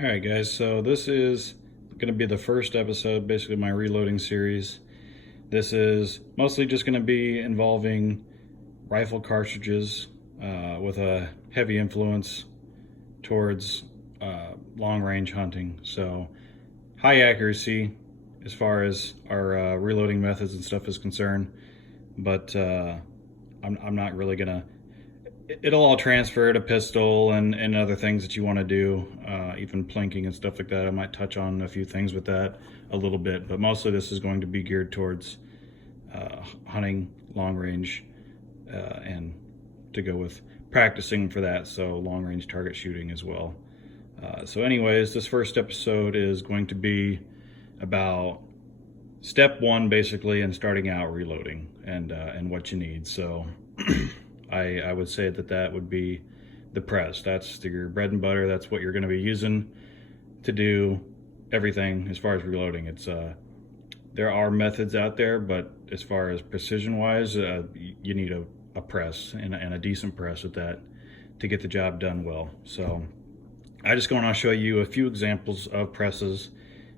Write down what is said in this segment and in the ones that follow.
All right, guys, so this is going to be the first episode, basically my reloading series. This is mostly just going to be involving rifle cartridges with a heavy influence towards long range hunting. So, high accuracy as far as our reloading methods and stuff is concerned, but I'm not really going to it'll all transfer to pistol and other things that you want to do, even plinking and stuff like that. I might touch on a few things with that a little bit, but mostly this is going to be geared towards hunting long range and to go with practicing for that, so long range target shooting as well. So anyways, this first episode is going to be about step one basically in starting out reloading and what you need. So I would say that would be the press. That's your bread and butter. That's what you're going to be using to do everything as far as reloading. It's there are methods out there, but as far as precision wise, you need a press and a decent press with that to get the job done well. So I just want to show you a few examples of presses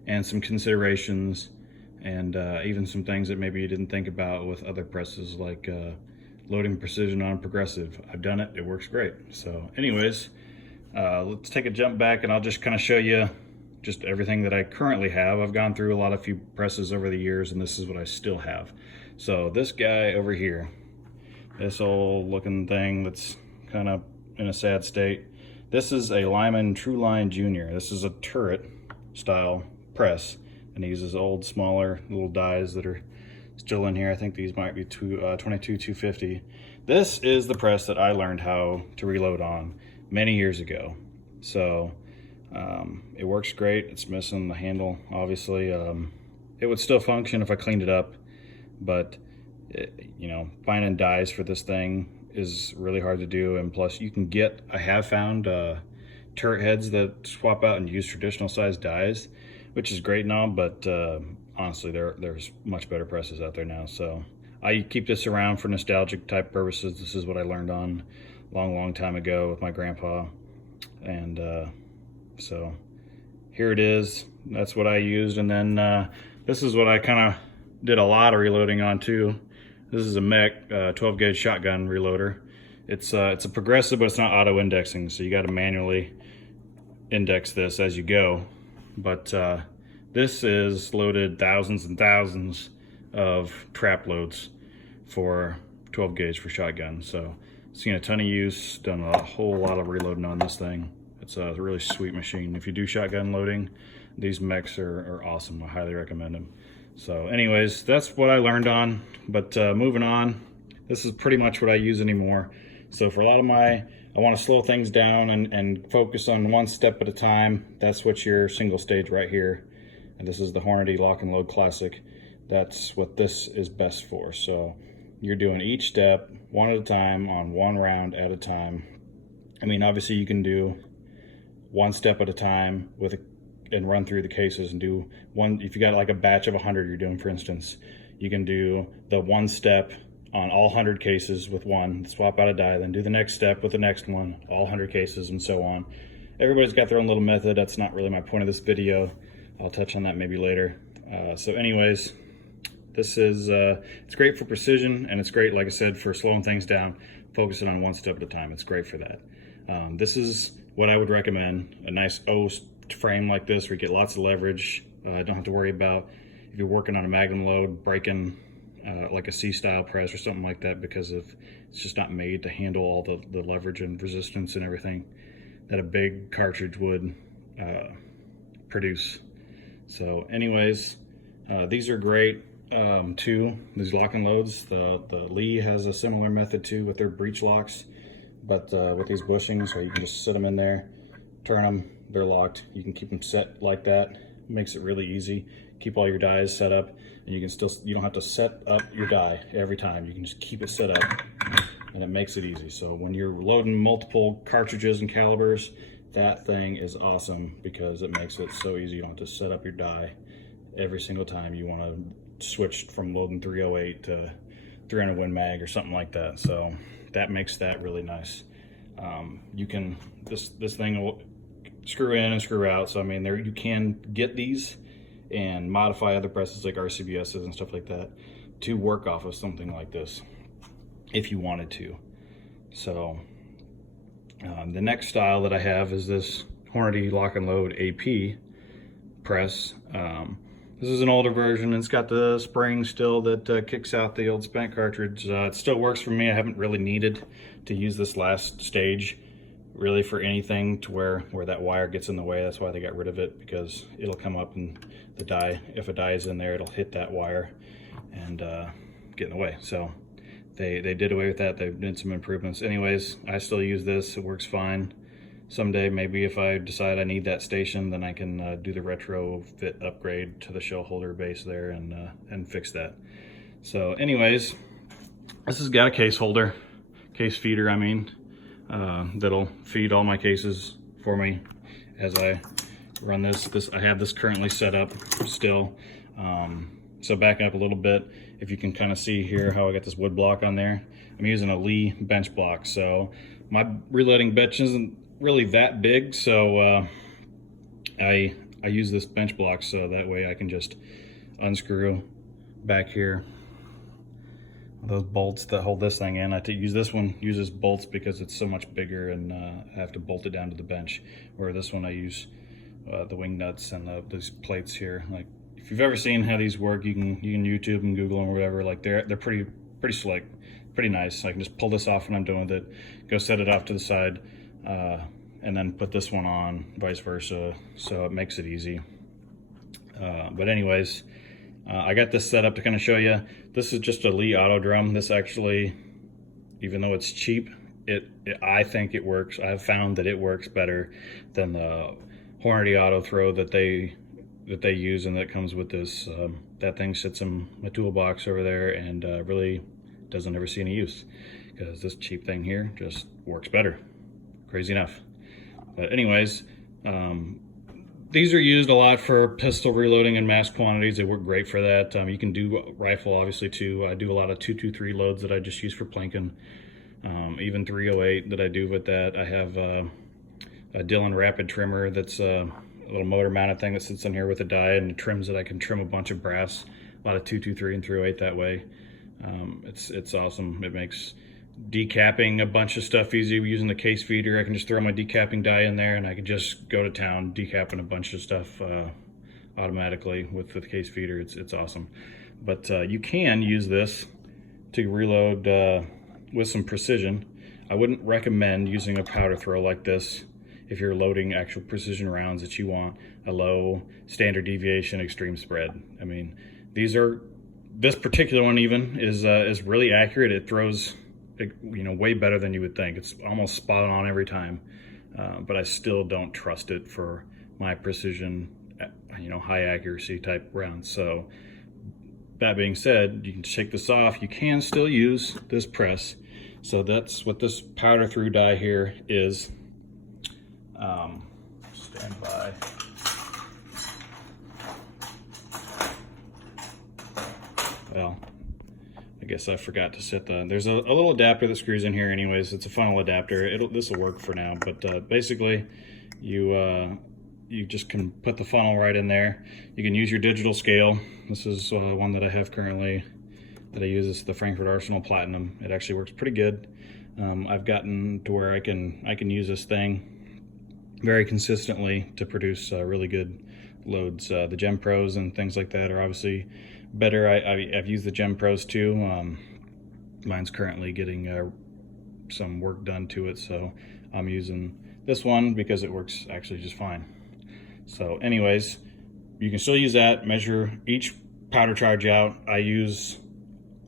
and some considerations and even some things that maybe you didn't think about with other presses, like loading precision on progressive. I've done it, it works great. So anyways, let's take a jump back and I'll just kind of show you just everything that I currently have. I've gone through a few presses over the years, and this is what I still have. So this guy over here, this old looking thing that's kind of in a sad state, this is a Lyman Trueline Jr. This is a turret style press, and he uses old smaller little dies that are still in here. I think these might be 22-250. This is the press that I learned how to reload on many years ago. So it works great. It's missing the handle, obviously. It would still function if I cleaned it up, but finding dies for this thing is really hard to do. And plus, I have found turret heads that swap out and use traditional size dies, which is great and all, but honestly, there's much better presses out there now. So I keep this around for nostalgic type purposes. This is what I learned on long time ago with my grandpa, and so here it is. That's what I used. And then this is what I kind of did a lot of reloading on too. This is a Mech 12 gauge shotgun reloader. It's a progressive, but it's not auto indexing, so you got to manually index this as you go. But this is loaded thousands and thousands of trap loads for 12 gauge for shotgun. So seen a ton of use, done a whole lot of reloading on this thing. It's a really sweet machine. If you do shotgun loading, these mechs are awesome. I highly recommend them. So anyways, that's what I learned on. But moving on, this is pretty much what I use anymore. So for a lot of I want to slow things down and focus on one step at a time. That's what your single stage right here. And this is the Hornady Lock and Load Classic. That's what this is best for. So you're doing each step one at a time on one round at a time. I mean, obviously you can do one step at a time and run through the cases and do one. If you got like a batch of 100 you're doing, for instance, you can do the one step on all 100 cases with one, swap out a die, then do the next step with the next one, all 100 cases, and so on. Everybody's got their own little method. That's not really my point of this video. I'll touch on that maybe later. So anyways, this is it's great for precision, and it's great, like I said, for slowing things down, focusing on one step at a time. It's great for that. This is what I would recommend, a nice O frame like this where you get lots of leverage. Don't have to worry about, if you're working on a magnum load, breaking like a C-style press or something like that, because it's just not made to handle all the leverage and resistance and everything that a big cartridge would produce. So anyways, these are great too, these lock and loads. The Lee has a similar method too with their breech locks, but with these bushings, so you can just sit them in there, turn them, they're locked. You can keep them set like that. It makes it really easy. Keep all your dies set up, and you don't have to set up your die every time. You can just keep it set up, and it makes it easy. So when you're loading multiple cartridges and calibers, that thing is awesome because it makes it so easy. You don't have to set up your die every single time you want to switch from loading 308 to 300 Win Mag or something like that. So that makes that really nice. This thing will screw in and screw out. So I mean, you can get these and modify other presses like RCBSs and stuff like that to work off of something like this if you wanted to. So the next style that I have is this Hornady Lock and Load AP press. This is an older version. It's got the spring still that kicks out the old spent cartridge. It still works for me. I haven't really needed to use this last stage really for anything to where that wire gets in the way. That's why they got rid of it, because it'll come up and the die, if a die is in there, it'll hit that wire and get in the way. So they did away with that. They've done some improvements. Anyways, I still use this. It works fine. Someday, maybe if I decide I need that station, then I can do the retrofit upgrade to the shell holder base there and fix that. So anyways, this has got a case holder, case feeder, I mean, that'll feed all my cases for me as I run this. I have this currently set up still. So backing up a little bit, if you can kind of see here how I got this wood block on there. I'm using a Lee bench block, so my reloading bench isn't really that big, so I use this bench block so that way I can just unscrew back here those bolts that hold this thing in. I use this one, uses bolts because it's so much bigger, and I have to bolt it down to the bench, where this one I use the wing nuts and these plates here. Like, if you've ever seen how these work, you can YouTube and Google them or whatever. Like, they're pretty slick, pretty nice. I can just pull this off when I'm done with it, go set it off to the side, and then put this one on, vice versa, so it makes it easy. But anyways, I got this set up to kind of show you. This is just a Lee auto drum. This actually, even though it's cheap, I think it works. I've found that it works better than the Hornady auto throw that they use, and that comes with this. That thing sits in my toolbox over there and really doesn't ever see any use, because this cheap thing here just works better. Crazy enough. But anyways, these are used a lot for pistol reloading in mass quantities. They work great for that. You can do rifle obviously too. I do a lot of 223 loads that I just use for planking. Even 308 that I do with that. I have a Dillon Rapid trimmer that's a little motor mounted thing that sits in here with a die and trims it. I can trim a bunch of brass, a lot of 223 and 308 that way. It's awesome. It makes decapping a bunch of stuff easy. Using the case feeder, I can just throw my decapping die in there and I can just go to town decapping a bunch of stuff automatically with the case feeder. It's awesome. But you can use this to reload with some precision. I wouldn't recommend using a powder throw like this if you're loading actual precision rounds that you want a low standard deviation extreme spread. I mean, this particular one even is really accurate. It throws, you know, way better than you would think. It's almost spot on every time, but I still don't trust it for my precision, you know, high accuracy type rounds. So that being said, you can take this off. You can still use this press. So that's what this powder through die here is. Stand by. Well, I guess I forgot to set there's a little adapter that screws in here anyways. It's a funnel adapter. This will work for now, but basically you just can put the funnel right in there. You can use your digital scale. This is one that I have currently that I use. This is the Frankfurt Arsenal Platinum. It actually works pretty good. I've gotten to where I can use this thing very consistently to produce really good loads. The Gem Pros and things like that are obviously better. I've used the Gem Pros too. Mine's currently getting some work done to it, so I'm using this one because it works actually just fine. So anyways, you can still use that. Measure each powder charge out. I use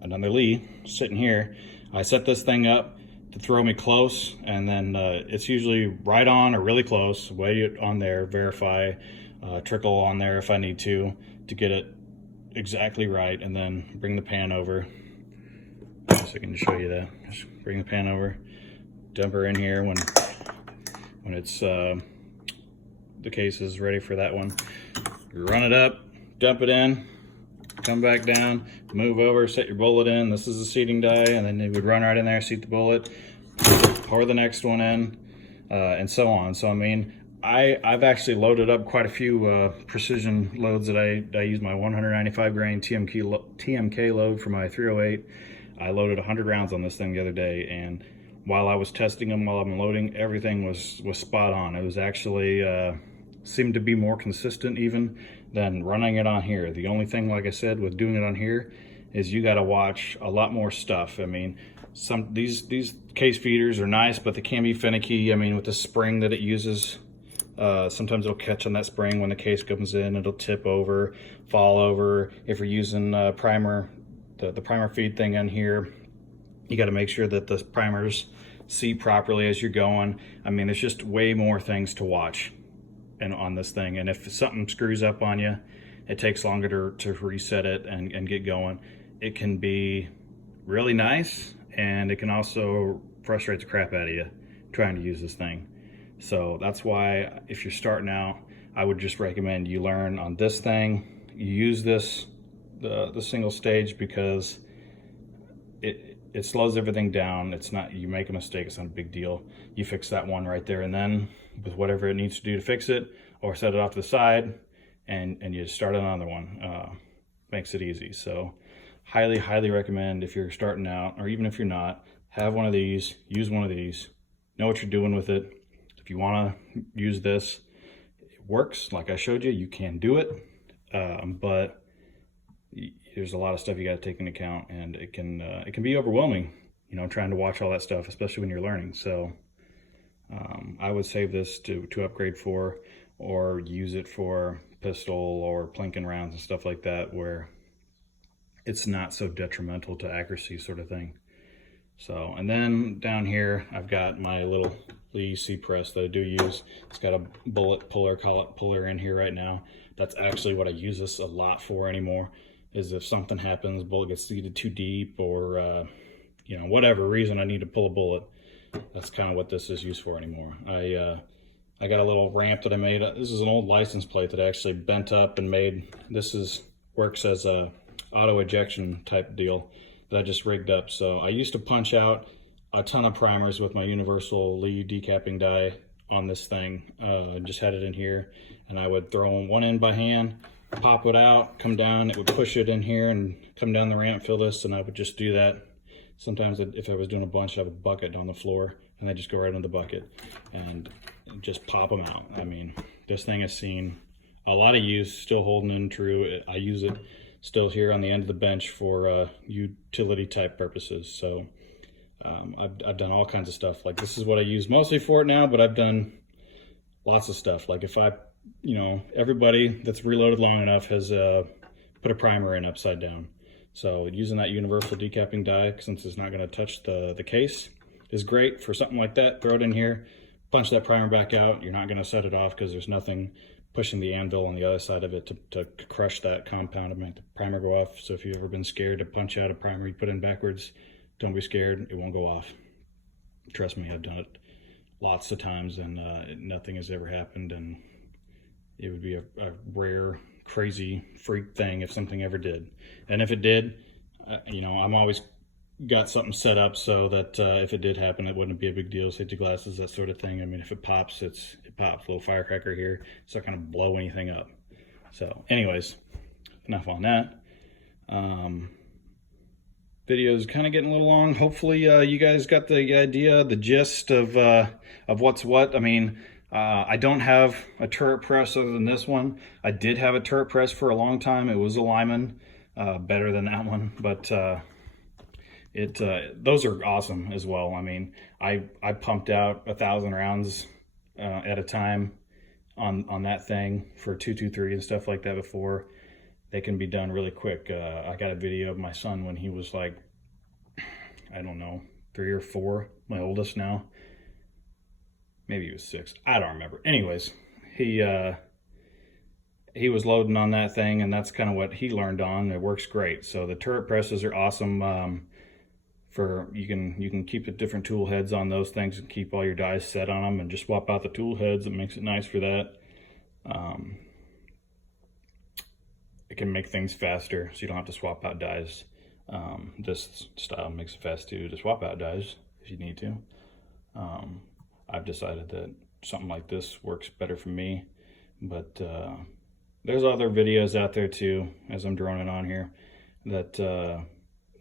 another Lee sitting here. I set this thing up to throw me close, and then it's usually right on or really close. Weigh it on there, verify, trickle on there if I need to get it exactly right, and then bring the pan over. So I can show you that. Just bring the pan over, dump her in here when it's the case is ready for that one. Run it up, dump it in, come back down, move over, set your bullet in. This is the seating die, and then you would run right in there, seat the bullet, pour the next one in, and so on. So I mean, I've actually loaded up quite a few precision loads that I use my 195 grain TMK load for my 308. I loaded 100 rounds on this thing the other day, and while I was testing them while I'm loading, everything was spot on. It was actually seemed to be more consistent even than running it on here. The only thing, like I said, with doing it on here is you got to watch a lot more stuff. I mean, these case feeders are nice, but they can be finicky. I mean, with the spring that it uses, sometimes it'll catch on that spring when the case comes in. It'll tip over, fall over. If you're using primer, the primer feed thing on here, you got to make sure that the primers seat properly as you're going. I mean, there's just way more things to watch and on this thing, and if something screws up on you, it takes longer to reset it and get going. It can be really nice, and it can also frustrate the crap out of you trying to use this thing. So that's why if you're starting out, I would just recommend you learn on this thing. You use this, the single stage, because it slows everything down. It's not, you make a mistake, it's not a big deal. You fix that one right there and then with whatever it needs to do to fix it, or set it off to the side, and you start another one. Makes it easy. So highly recommend, if you're starting out, or even if you're not, have one of these, use one of these, know what you're doing with it. If you want to use this, it works like I showed you, you can do it, but there's a lot of stuff you got to take into account, and it can be overwhelming, you know, trying to watch all that stuff, especially when you're learning. So I would save this to upgrade for, or use it for pistol or plinking rounds and stuff like that, where it's not so detrimental to accuracy, sort of thing. So, and then down here I've got my little Lee C-Press that I do use. It's got a bullet puller, collet puller in here right now. That's actually what I use this a lot for anymore, is if something happens, bullet gets seated too deep, or you know, whatever reason I need to pull a bullet, that's kind of what this is used for anymore. I got a little ramp that I made. This is an old license plate that I actually bent up and made. This works as a auto ejection type deal that I just rigged up. So I used to punch out a ton of primers with my universal Lee decapping die on this thing. Just had it in here, and I would throw one in by hand, pop it out, come down, it would push it in here and come down the ramp, fill this, and I would just do that. Sometimes if I was doing a bunch, I would bucket on the floor, and I just go right in the bucket and just pop them out. I mean, this thing has seen a lot of use, still holding in true. I use it still here on the end of the bench for utility type purposes. So I've done all kinds of stuff. Like, this is what I use mostly for it now, but I've done lots of stuff. Like, if you know, everybody that's reloaded long enough has put a primer in upside down. So using that universal decapping die, since it's not going to touch the case, is great for something like that. Throw it in here, punch that primer back out. You're not going to set it off because there's nothing pushing the anvil on the other side of it to crush that compound and make the primer go off. So if you've ever been scared to punch out a primer you put in backwards, don't be scared, it won't go off. Trust me, I've done it lots of times, and nothing has ever happened, and it would be a rare, crazy freak thing if something ever did. And if it did, you know, I'm always got something set up so that if it did happen, it wouldn't be a big deal. Safety glasses, that sort of thing. I mean, if it pops, it pops. A little firecracker here, it's not going to blow anything up. So anyways, enough on that. Video is kind of getting a little long. Hopefully you guys got the idea, the gist of what's what. I mean, I don't have a turret press other than this one. I did have a turret press for a long time. It was a Lyman, better than that one, but those are awesome as well. I mean, I pumped out 1,000 rounds at a time on that thing for 223 and stuff like that before. They can be done really quick. I got a video of my son when he was like, I don't know, 3 or 4, my oldest now. Maybe he was 6, I don't remember. Anyways, he was loading on that thing, and that's kind of what he learned on. It works great. So the turret presses are awesome. You can keep the different tool heads on those things and keep all your dies set on them, and just swap out the tool heads. It makes it nice for that. It can make things faster, so you don't have to swap out dies. This style makes it fast too, to swap out dies if you need to. I've decided that something like this works better for me. But there's other videos out there too, as I'm droning on here, that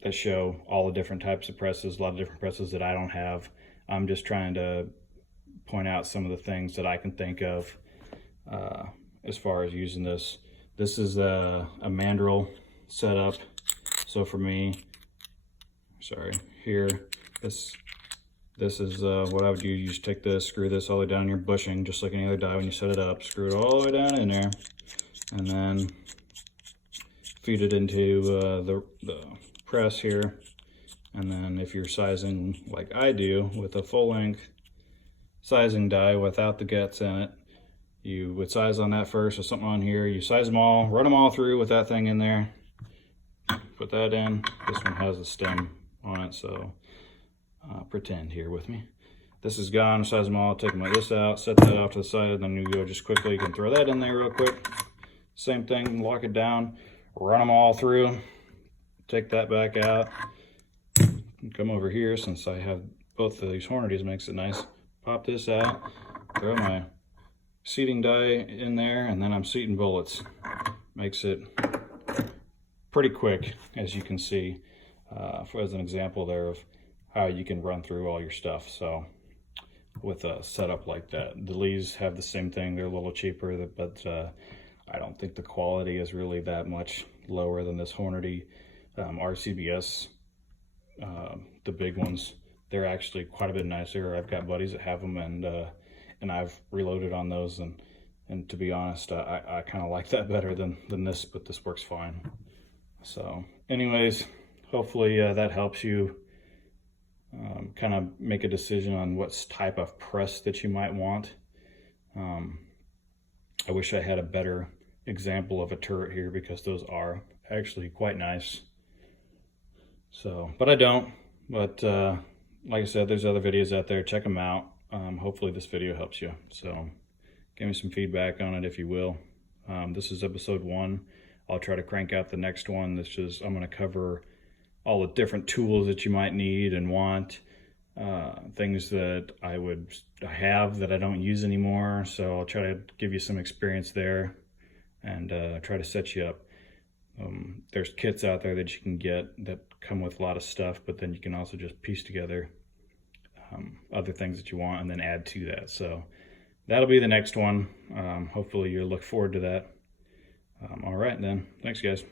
that show all the different types of presses, a lot of different presses that I don't have. I'm just trying to point out some of the things that I can think of as far as using this. This is a mandrel setup. So for me, here, this is what I would do. You just take this, screw this all the way down your bushing, just like any other die when you set it up. Screw it all the way down in there, and then feed it into the press here. And then if you're sizing like I do with a full length sizing die without the guts in it, you would size on that first or something on here. You size them all, run them all through with that thing in there. Put that in. This one has a stem on it, so pretend here with me. This is gone, size them all, take them like this out, set that off to the side, then you go just quickly, you can throw that in there real quick. Same thing, lock it down, run them all through, take that back out, come over here, since I have both of these Hornady's, makes it nice. Pop this out, throw my seating die in there, and then I'm seating bullets. Makes it pretty quick, as you can see, as an example there of how you can run through all your stuff. So with a setup like that, the Lees have the same thing. They're a little cheaper, but I don't think the quality is really that much lower than this Hornady RCBS. The big ones, they're actually quite a bit nicer. I've got buddies that have them, and I've reloaded on those, and to be honest, I kind of like that better than this, but this works fine. So anyways, hopefully that helps you kind of make a decision on what type of press that you might want. I wish I had a better example of a turret here, because those are actually quite nice. So, but I don't. But like I said, there's other videos out there. Check them out. Hopefully this video helps you. So give me some feedback on it if you will. This is episode 1. I'll try to crank out the next one. I'm going to cover all the different tools that you might need and want, things that I have that I don't use anymore. So I'll try to give you some experience there, and try to set you up. There's kits out there that you can get that come with a lot of stuff, but then you can also just piece together other things that you want and then add to that. So that'll be the next one. Hopefully you'll look forward to that. All right then, thanks guys.